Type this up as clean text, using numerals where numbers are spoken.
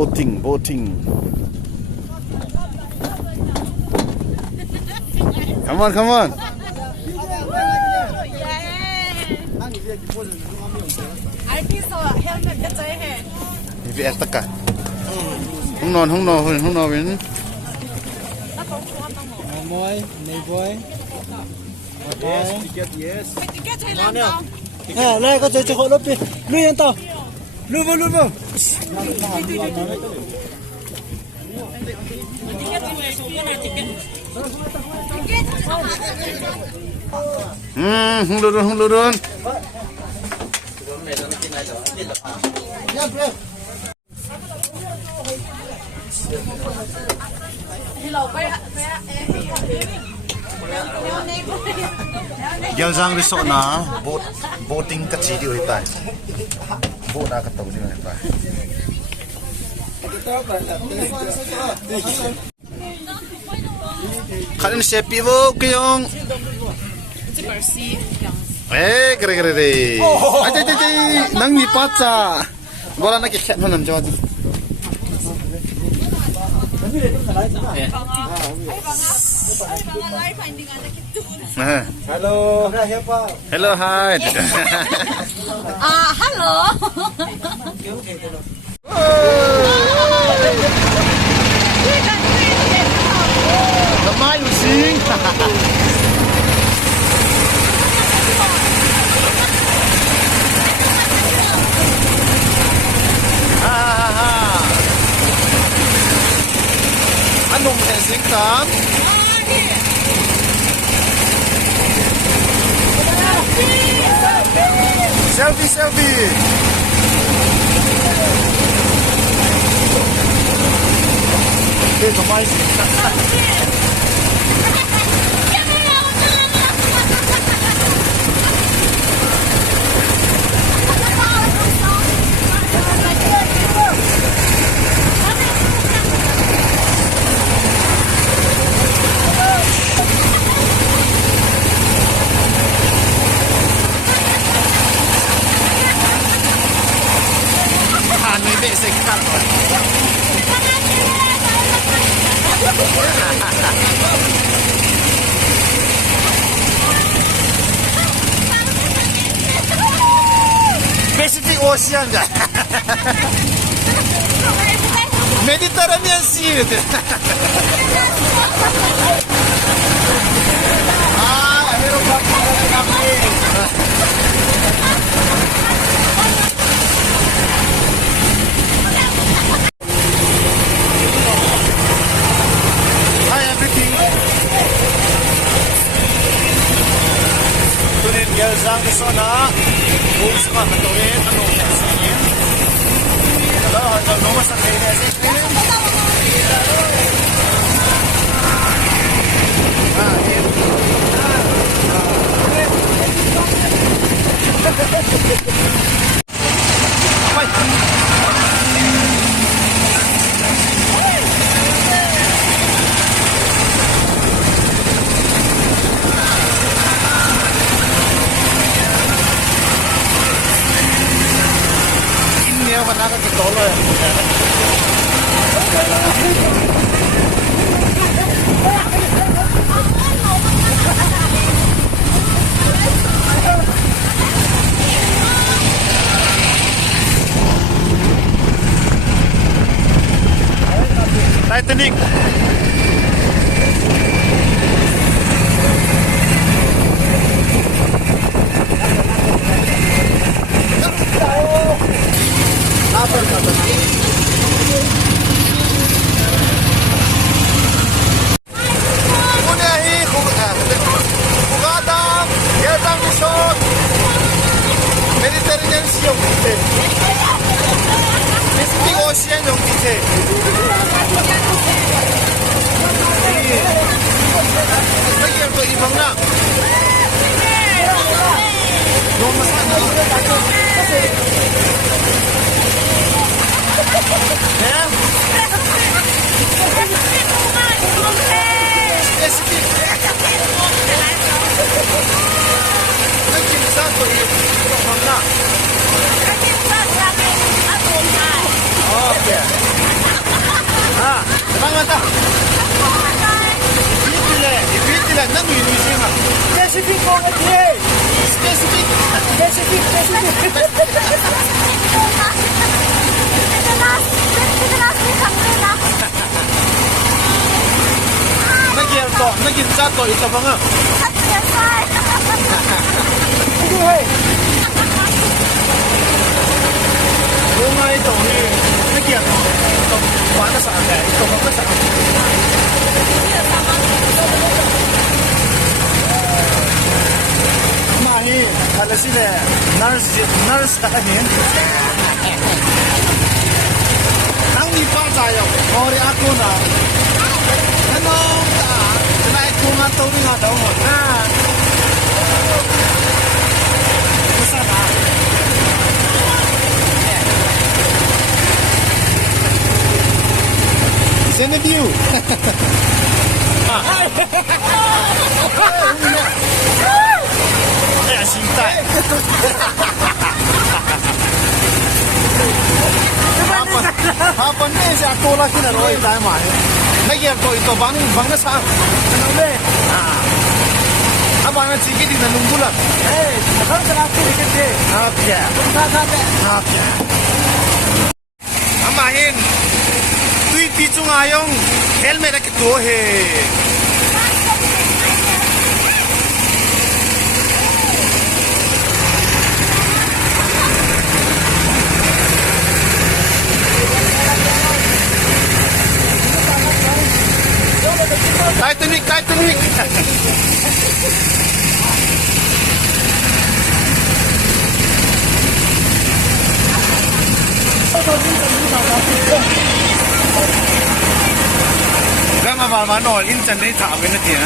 boating. Come on. VPS tất cả. Không nòn bên. Boy, này boy. Yes. Này có chơi hội lớp đi. Lui yên tao. Lui vào. Không luôn. Giao Giang Resort na boating ka chi dio hitai. Boat na ka tau dio hitai. Kalian sepi wo kyong. Kere. Ay, nang ni pacha. Wala na kikhet man jawad. Hello, hi. Hello. Kamay using. Anong hensing tan? Selfie. Okay, kamay. Pacific Ocean 자. Mediterranean Sea. Hi everything. Tunin Giao Resort na. Bus ka katuin ano kasi. Hello, nomor sa kanya si. Titanic. Mediterranean Sea yung dito. Pacific Ocean yung dito. Lagi ang ibang na. Yung mas ano. Yeah? Pacific. Nagkimsa ko ibang na. Okay. 在那女女性啊，specific 講嘅嘢 ，specific， ，specific。那件扎到一個方啊，呢啲係我喺度呢，那件都玩得上嘅，都玩得上。那你睇下先咧，nurse 阿年，當你發財咗，我哋阿公啊，hello。Kung ato nga daw mo na. Isa na. Send it to you. Ay, sintay. Hapon na siya ako lang kinaroy tayo man. Nagyan ko ito bang na sa abang na sige din nalunggo lang. Hey, nakang sa natin ikit eh. Hapya. Hapya. Amahin. Tuy pichu ngayong helmet na kito he. Titanic. Gama mama nol in chân đấy thả bên kia.